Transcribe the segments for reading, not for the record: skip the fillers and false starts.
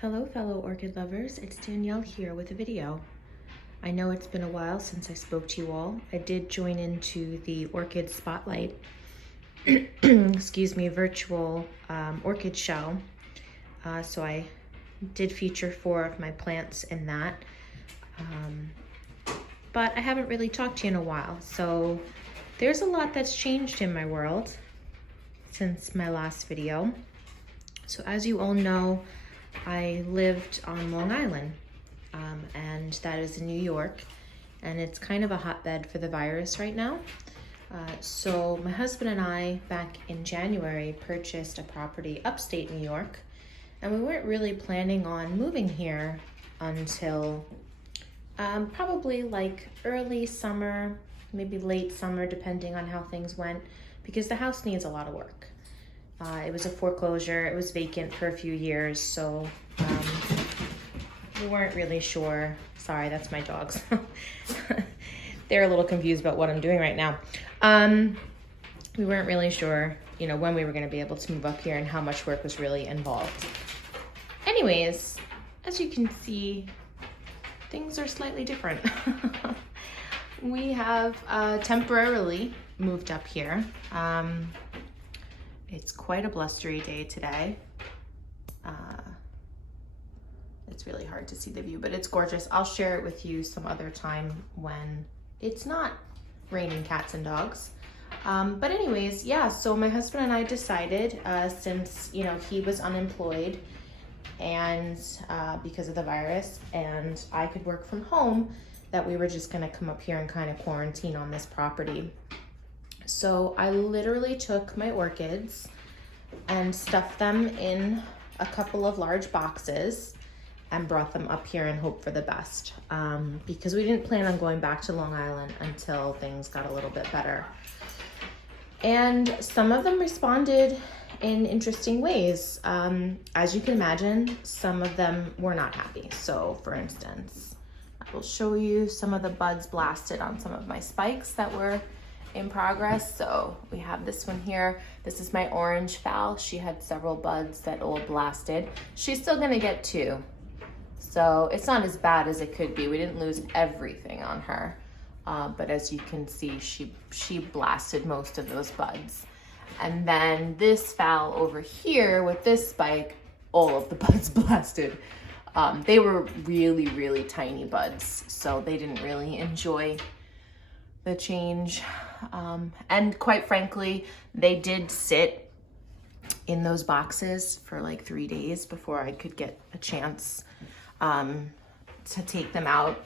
Hello fellow orchid lovers, it's Danielle here with a video. I know it's been a while since I spoke to you all. I did join into the Orchid Spotlight, excuse me, virtual orchid show. So I did feature 4 of my plants in that. But I haven't really talked to you in a while. So there's a lot that's changed in my world since my last video. So as you all know, I lived on Long Island, and that is in New York, and it's kind of a hotbed for the virus right now. So my husband and I, back in January, purchased a property upstate New York, and we weren't really planning on moving here until probably like early summer, maybe late summer, depending on how things went, because the house needs a lot of work. It was a foreclosure, it was vacant for a few years, so we weren't really sure. Sorry, that's my dogs. They're a little confused about what I'm doing right now. We weren't really sure, when we were gonna be able to move up here and how much work was really involved. Anyways, as you can see, things are slightly different. We have temporarily moved up here. It's quite a blustery day today. It's really hard to see the view, but it's gorgeous. I'll share it with you some other time when it's not raining cats and dogs. But anyways, yeah, so my husband and I decided, since, he was unemployed and because of the virus, and I could work from home, that we were just gonna come up here and kind of quarantine on this property. So I literally took my orchids and stuffed them in a couple of large boxes and brought them up here and hoped for the best, because we didn't plan on going back to Long Island until things got a little bit better. And some of them responded in interesting ways. As you can imagine, some of them were not happy. So for instance, I will show you some of the buds blasted on some of my spikes that were in progress. So we have this one here. This is my orange fowl. She had several buds that all blasted. She's still gonna get 2. So it's not as bad as it could be. We didn't lose everything on her. But as you can see, she blasted most of those buds. And then this fowl over here with this spike, all of the buds blasted. They were really, really tiny buds, so they didn't really enjoy the change. And quite frankly, they did sit in those boxes for like 3 days before I could get a chance to take them out.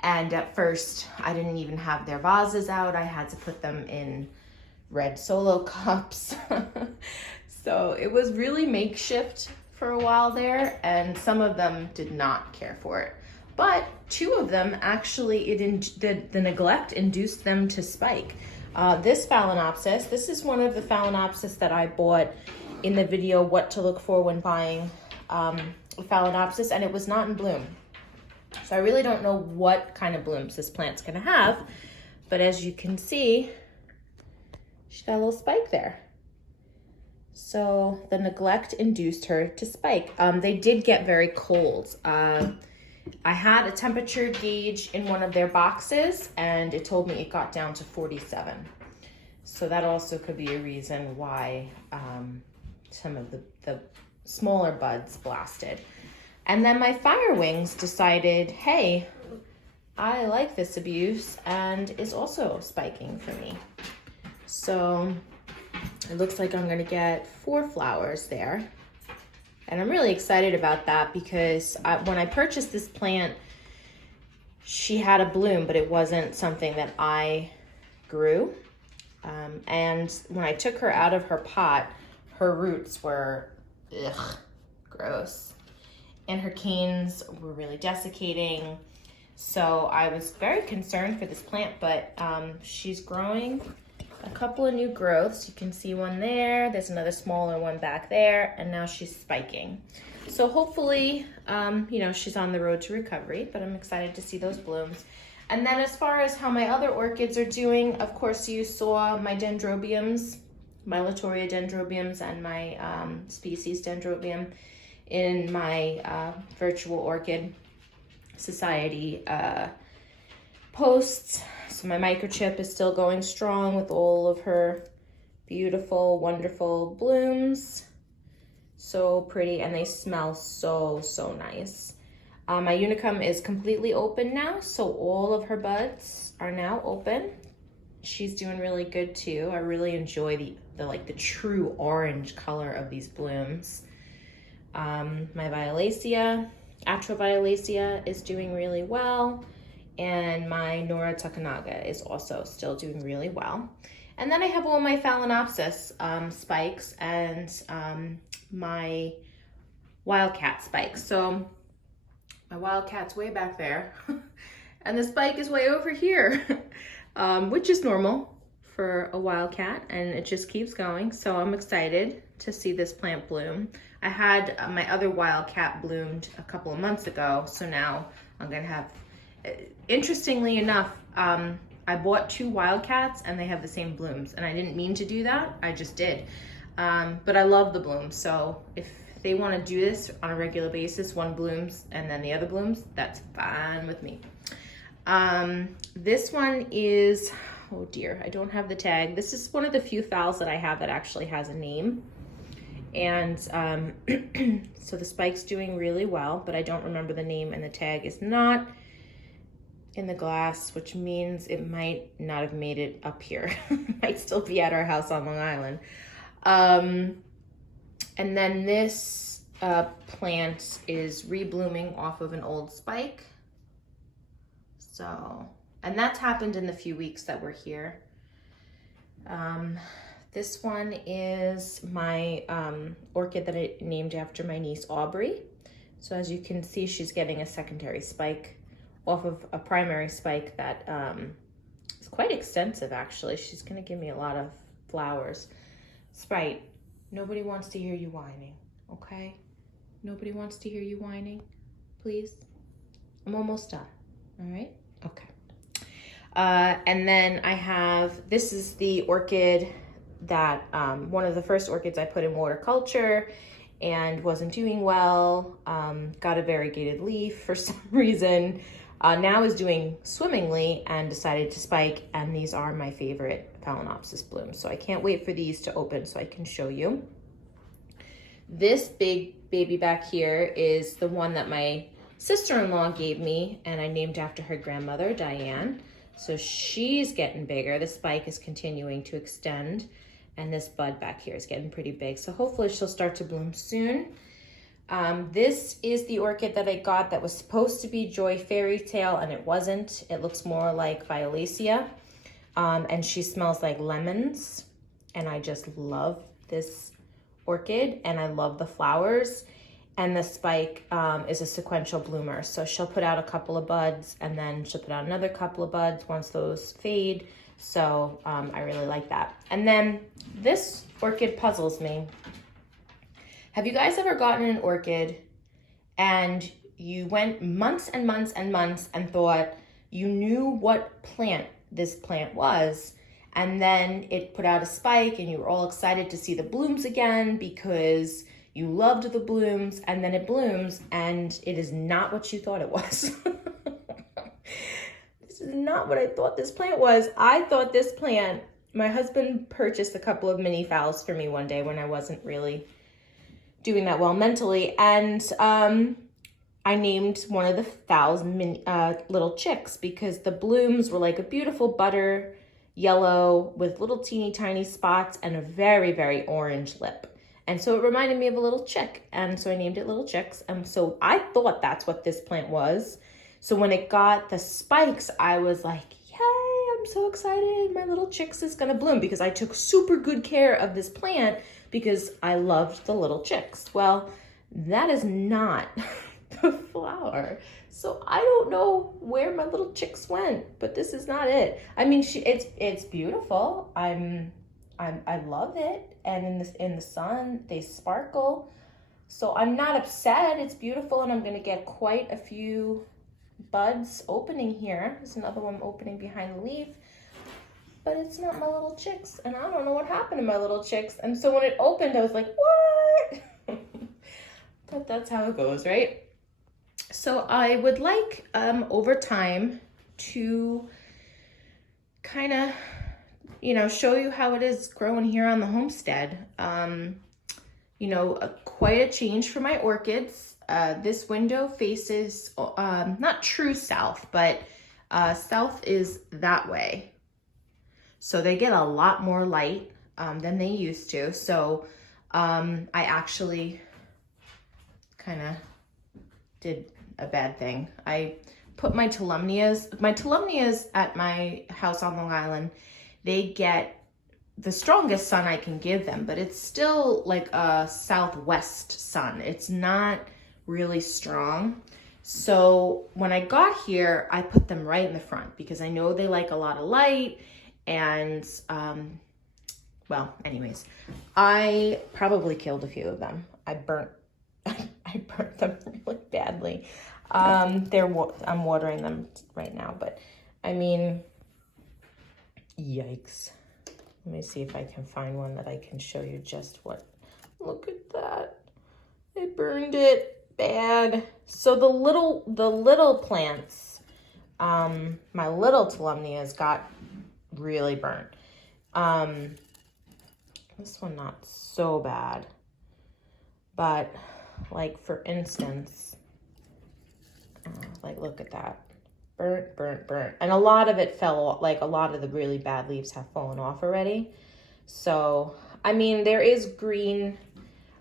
And at first, I didn't even have their vases out. I had to put them in red Solo cups. So it was really makeshift for a while there, and some of them did not care for it. But 2 of them actually, the neglect induced them to spike. This Phalaenopsis, this is one of the Phalaenopsis that I bought in the video, What to Look For When Buying Phalaenopsis, and it was not in bloom. So I really don't know what kind of blooms this plant's gonna have, but as you can see, she got a little spike there. So the neglect induced her to spike. They did get very cold. I had a temperature gauge in one of their boxes, and it told me it got down to 47. So that also could be a reason why some of the smaller buds blasted. And then my firewings decided, hey, I like this abuse, and is also spiking for me. So it looks like I'm gonna get 4 flowers there. And I'm really excited about that because when I purchased this plant, she had a bloom, but it wasn't something that I grew. And when I took her out of her pot, her roots were, gross. And her canes were really desiccating. So I was very concerned for this plant, but she's growing a couple of new growths. You can see one there, there's another smaller one back there, and now she's spiking. So hopefully, she's on the road to recovery, but I'm excited to see those blooms. And then as far as how my other orchids are doing, of course you saw my dendrobiums, my Latoria dendrobiums and my species dendrobium in my virtual orchid society posts. So my microchip is still going strong with all of her beautiful, wonderful blooms. So pretty, and they smell so, so nice. My unicum is completely open now, so all of her buds are now open. She's doing really good too. I really enjoy the true orange color of these blooms. My Violacea, Atroviolacea is doing really well, and my Nora Takanaga is also still doing really well. And then I have all my Phalaenopsis spikes and my Wildcat spikes. So my Wildcat's way back there, and the spike is way over here, which is normal for a Wildcat, and it just keeps going. So I'm excited to see this plant bloom. I had my other Wildcat bloomed a couple of months ago, so now I'm gonna have, interestingly enough, I bought 2 Wildcats and they have the same blooms, and I didn't mean to do that, I just did. But I love the blooms, so if they want to do this on a regular basis, one blooms and then the other blooms, that's fine with me. This one is, oh dear, I don't have the tag. This is one of the few phals that I have that actually has a name. And so the spike's doing really well, but I don't remember the name, and the tag is not in the glass, which means it might not have made it up here. It might still be at our house on Long Island. And then this plant is reblooming off of an old spike. So, and that's happened in the few weeks that we're here. This one is my orchid that I named after my niece Aubrey. So as you can see, she's getting a secondary spike off of a primary spike that is quite extensive actually. She's gonna give me a lot of flowers. Sprite, nobody wants to hear you whining, okay? Nobody wants to hear you whining, please? I'm almost done, all right? Okay. And then I have, this is the orchid that, one of the first orchids I put in water culture and wasn't doing well, got a variegated leaf for some reason, now is doing swimmingly and decided to spike, and these are my favorite Phalaenopsis blooms. So I can't wait for these to open so I can show you. This big baby back here is the one that my sister-in-law gave me, and I named after her grandmother, Diane. So she's getting bigger. The spike is continuing to extend, and this bud back here is getting pretty big. So hopefully she'll start to bloom soon. This is the orchid that I got that was supposed to be Joy Fairy Tale, and it wasn't. It looks more like Violacea, and she smells like lemons, and I just love this orchid, and I love the flowers. And the spike is a sequential bloomer, so she'll put out a couple of buds, and then she'll put out another couple of buds once those fade. So I really like that. And then this orchid puzzles me. Have you guys ever gotten an orchid and you went months and months and months and thought you knew what plant this plant was, and then it put out a spike and you were all excited to see the blooms again because you loved the blooms, and then it blooms and it is not what you thought it was. This is not what I thought this plant was. I thought this plant, my husband purchased a couple of mini phals for me one day when I wasn't really doing that well mentally, and I named one of the phals Little Chicks, because the blooms were like a beautiful butter yellow with little teeny tiny spots and a very, very orange lip. And so it reminded me of a little chick, and so I named it Little Chicks. And so I thought that's what this plant was. So when it got the spikes, I was like, yay, I'm so excited. My Little Chicks is gonna bloom, because I took super good care of this plant because I loved the little chicks. Well, that is not the flower. So I don't know where my little chicks went, but this is not it. I mean, it's beautiful. I love it, and in the sun they sparkle. So I'm not upset. It's beautiful, and I'm gonna get quite a few buds opening here. There's another one opening behind the leaf, but it's not my little chicks, and I don't know what happened to my little chicks. And so when it opened, I was like, what? but that's how it goes, right? So I would like over time to kind of, you know, show you how it is growing here on the homestead. You know, quite a change for my orchids. This window faces not true south, but south is that way. So they get a lot more light than they used to. So I actually kind of did a bad thing. I put my Tolumnias at my house on Long Island, they get the strongest sun I can give them, but it's still like a southwest sun. It's not really strong. So when I got here, I put them right in the front because I know they like a lot of light. And well, anyways, I probably killed a few of them. I burnt them really badly. I'm watering them right now, but I mean, yikes. Let me see if I can find one that I can show you just what. Look at that. It burned it bad. So the little plants, my little Tolumnias got really burnt. This one not so bad. But like for instance, like look at that. Burnt. And a lot of it fell off, like a lot of the really bad leaves have fallen off already. So, I mean, there is green.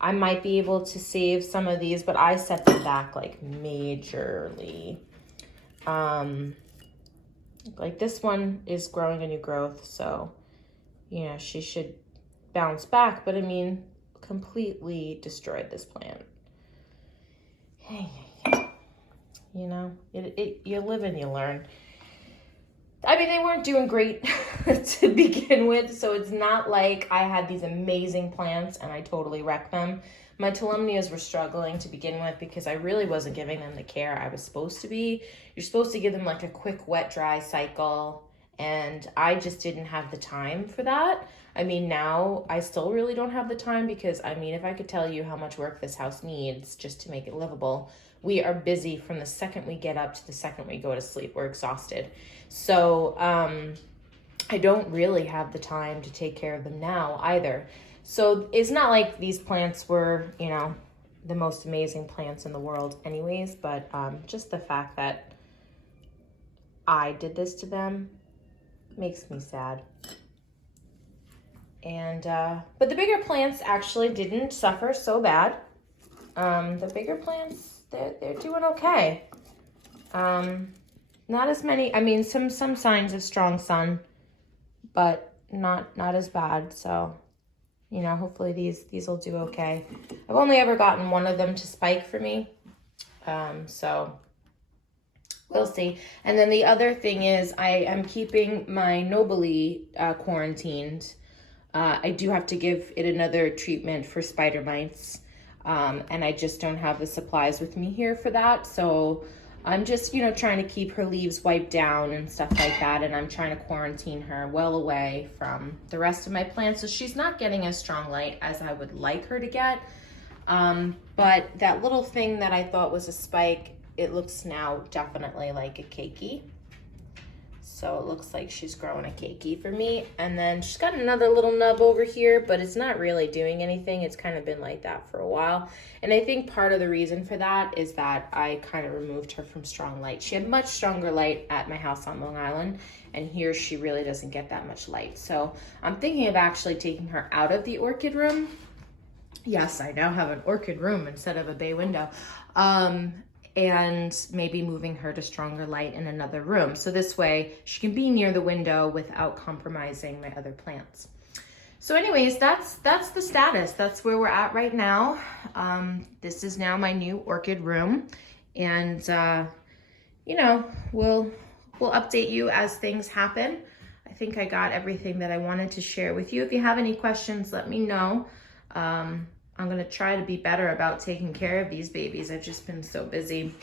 I might be able to save some of these, but I set them back like majorly. Like this one is growing a new growth, so, you know, she should bounce back, but I mean, completely destroyed this plant. You know, you live and you learn. I mean, they weren't doing great to begin with, so it's not like I had these amazing plants and I totally wrecked them. My Tolumnias were struggling to begin with because I really wasn't giving them the care I was supposed to be. You're supposed to give them like a quick wet dry cycle, and I just didn't have the time for that. I mean, now I still really don't have the time because, I mean, if I could tell you how much work this house needs just to make it livable, we are busy from the second we get up to the second we go to sleep. We're exhausted. So I don't really have the time to take care of them now either. So it's not like these plants were, you know, the most amazing plants in the world anyways, but just the fact that I did this to them makes me sad. And but the bigger plants actually didn't suffer so bad. The bigger plants, they're doing okay. Not as many. I mean, some signs of strong sun, but not as bad. So, you know, hopefully these will do okay. I've only ever gotten one of them to spike for me, so we'll see. And then the other thing is, I am keeping my Nobile quarantined. I do have to give it another treatment for spider mites. And I just don't have the supplies with me here for that. So I'm just, you know, trying to keep her leaves wiped down and stuff like that. And I'm trying to quarantine her well away from the rest of my plants. So she's not getting as strong light as I would like her to get. But that little thing that I thought was a spike, it looks now definitely like a keiki. So it looks like she's growing a keiki for me. And then she's got another little nub over here, but it's not really doing anything. It's kind of been like that for a while. And I think part of the reason for that is that I kind of removed her from strong light. She had much stronger light at my house on Long Island, and here she really doesn't get that much light. So I'm thinking of actually taking her out of the orchid room. Yes, I now have an orchid room instead of a bay window. And maybe moving her to stronger light in another room. So this way she can be near the window without compromising my other plants. So anyways, that's the status. That's where we're at right now. This is now my new orchid room. And, you know, we'll update you as things happen. I think I got everything that I wanted to share with you. If you have any questions, let me know. I'm gonna try to be better about taking care of these babies. I've just been so busy.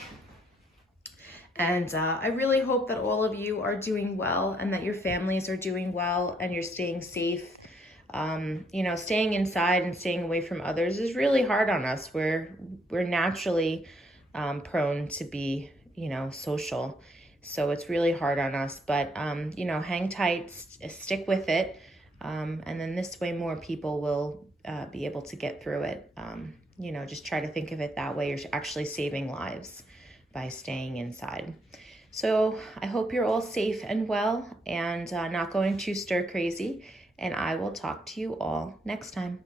And I really hope that all of you are doing well and that your families are doing well and you're staying safe You know, staying inside and staying away from others is really hard on us. We're naturally prone to be, you know, social. So it's really hard on us, but, you know, hang tight, stick with it. And then this way more people will be able to get through it. You know, just try to think of it that way. You're actually saving lives by staying inside. So I hope you're all safe and well and not going too stir crazy. And I will talk to you all next time.